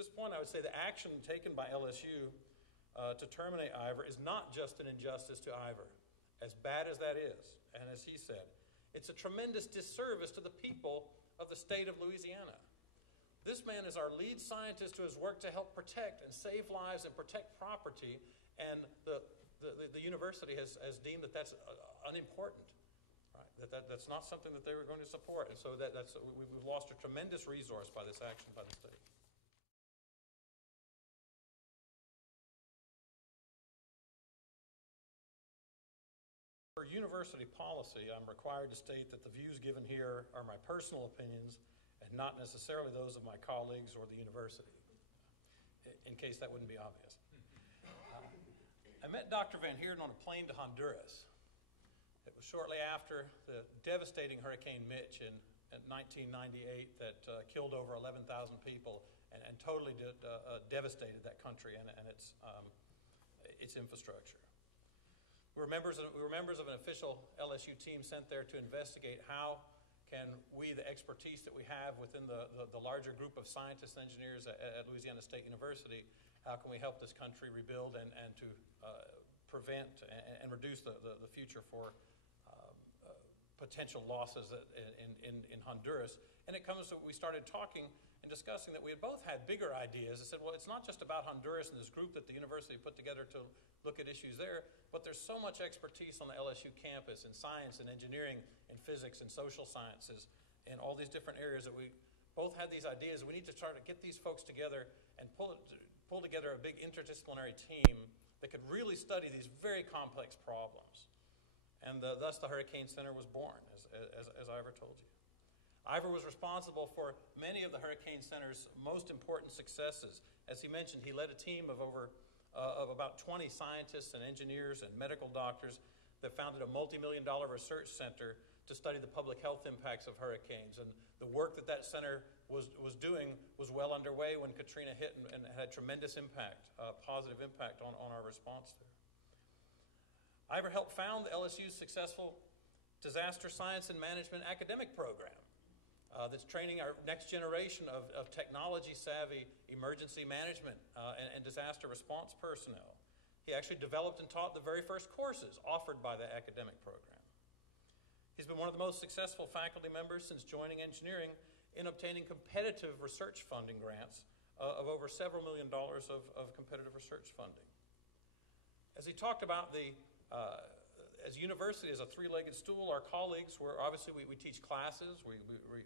this point, I would say the action taken by LSU to terminate Ivor is not just an injustice to Ivor, as bad as that is, and as he said, it's a tremendous disservice to the people of the state of Louisiana. This man is our lead scientist who has worked to help protect and save lives and protect property, and the university has deemed that that's unimportant. Right? That's not something that they were going to support, and so we've lost a tremendous resource by this action by the state. For university policy, I'm required to state that the views given here are my personal opinions and not necessarily those of my colleagues or the university, in case that wouldn't be obvious. I met Dr. Van Heerden on a plane to Honduras. It was shortly after the devastating Hurricane Mitch in 1998 that killed over 11,000 people and totally devastated that country and its infrastructure. We were members of an official LSU team sent there to investigate how can we, the expertise that we have within the larger group of scientists and engineers at Louisiana State University, how can we help this country rebuild and to prevent and reduce the future for potential losses in Honduras. And it comes to, we started talking and discussing that we had both had bigger ideas. I said, well, it's not just about Honduras and this group that the university put together to look at issues there, but there's so much expertise on the LSU campus in science and engineering and physics and social sciences and all these different areas that we both had these ideas. We need to try to get these folks together and pull together a big interdisciplinary team that could really study these very complex problems. And thus the Hurricane Center was born, as Ivor told you. Ivor was responsible for many of the Hurricane Center's most important successes. As he mentioned, he led a team of about 20 scientists and engineers and medical doctors that founded a multi-million-dollar research center to study the public health impacts of hurricanes. And the work that center was doing was well underway when Katrina hit and had tremendous impact, positive impact on our response there. Ivor helped found the LSU's successful disaster science and management academic program that's training our next generation of technology-savvy emergency management and disaster response personnel. He actually developed and taught the very first courses offered by the academic program. He's been one of the most successful faculty members since joining engineering in obtaining competitive research funding grants of over several $1 million of competitive research funding. As he talked about as a university, as a three-legged stool, our colleagues were, obviously we teach classes, we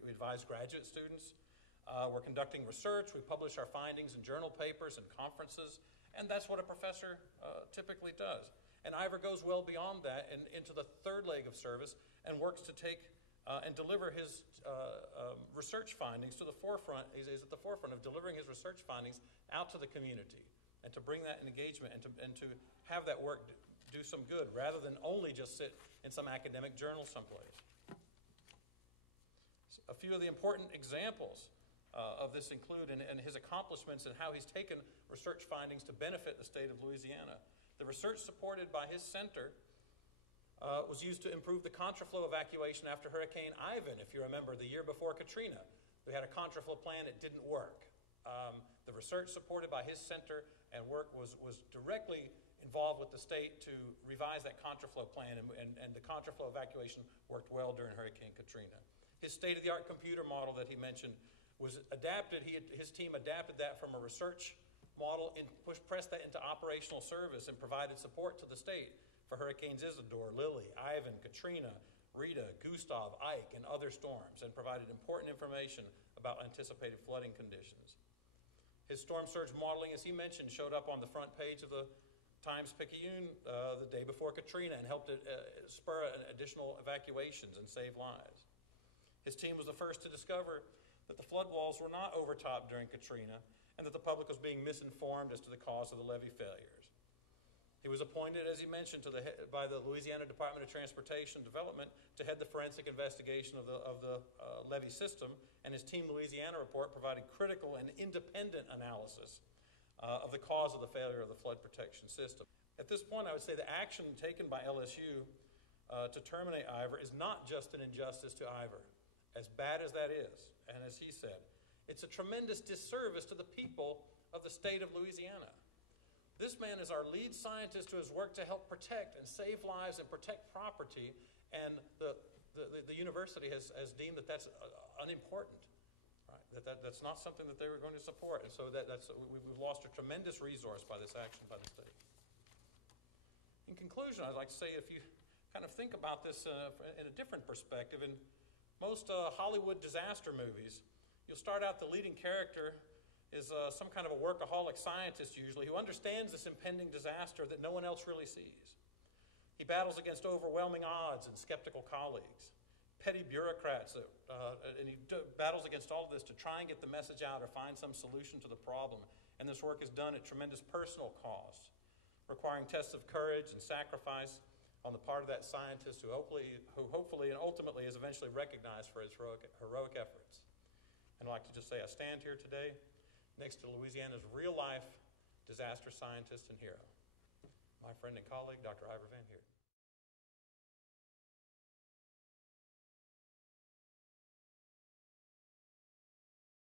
advise graduate students, we're conducting research, we publish our findings in journal papers and conferences, and that's what a professor typically does. And Ivor goes well beyond that and into the third leg of service and works to take and deliver his research findings to the forefront. He's at the forefront of delivering his research findings out to the community and to bring that engagement and to have that work do some good rather than only just sit in some academic journal someplace. A few of the important examples of this include and his accomplishments and how he's taken research findings to benefit the state of Louisiana. The research supported by his center was used to improve the contraflow evacuation after Hurricane Ivan. If you remember, the year before Katrina, we had a contraflow plan, it didn't work. The research supported by his center and work was directly involved with the state to revise that contraflow plan, and the contraflow evacuation worked well during Hurricane Katrina. His state-of-the-art computer model that he mentioned was adapted. His team adapted that from a research model and pressed that into operational service and provided support to the state for Hurricanes Isidore, Lily, Ivan, Katrina, Rita, Gustav, Ike, and other storms, and provided important information about anticipated flooding conditions. His storm surge modeling, as he mentioned, showed up on the front page of the Times-Picayune the day before Katrina and helped spur additional evacuations and save lives. His team was the first to discover that the flood walls were not overtopped during Katrina and that the public was being misinformed as to the cause of the levee failures. He was appointed, as he mentioned, by the Louisiana Department of Transportation Development to head the forensic investigation of the levee system, and his Team Louisiana report provided critical and independent analysis of the cause of the failure of the flood protection system. At this point, I would say the action taken by LSU to terminate Ivor is not just an injustice to Ivor, as bad as that is, and as he said, It's a tremendous disservice to the people of the state of Louisiana. This man is our lead scientist who has worked to help protect and save lives and protect property, and the university has deemed that that's unimportant. Right? That's not something that they were going to support, and so we've lost a tremendous resource by this action by the state. In conclusion, I'd like to say if you kind of think about this in a different perspective, in most Hollywood disaster movies, you'll start out the leading character is some kind of a workaholic scientist usually who understands this impending disaster that no one else really sees. He battles against overwhelming odds and skeptical colleagues, petty bureaucrats, and he battles against all of this to try and get the message out or find some solution to the problem. And this work is done at tremendous personal cost, requiring tests of courage and sacrifice on the part of that scientist who hopefully and ultimately is eventually recognized for his heroic efforts. And I'd like to just say I stand here today next to Louisiana's real-life disaster scientist and hero, my friend and colleague, Dr. Ivor Van Heerden.